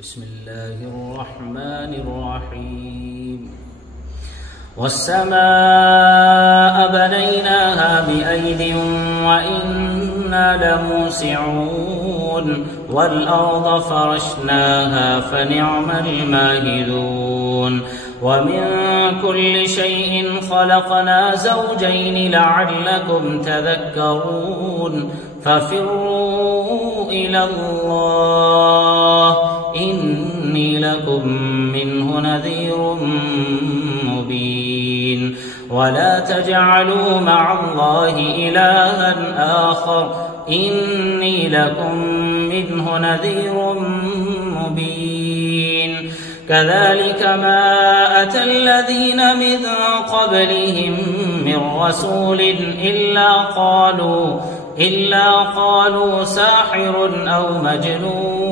بسم الله الرحمن الرحيم والسماء بنيناها بأيد وإنا لموسعون والأرض فرشناها فنعم الماهدون ومن كل شيء خلقنا زوجين لعلكم تذكرون ففروا إلى الله إني لكم منه نذير مبين ولا تجعلوا مع الله إلها آخر إني لكم منه نذير مبين كذلك ما أتى الذين من قبلهم من رسول إلا قالوا ساحر أو مجنون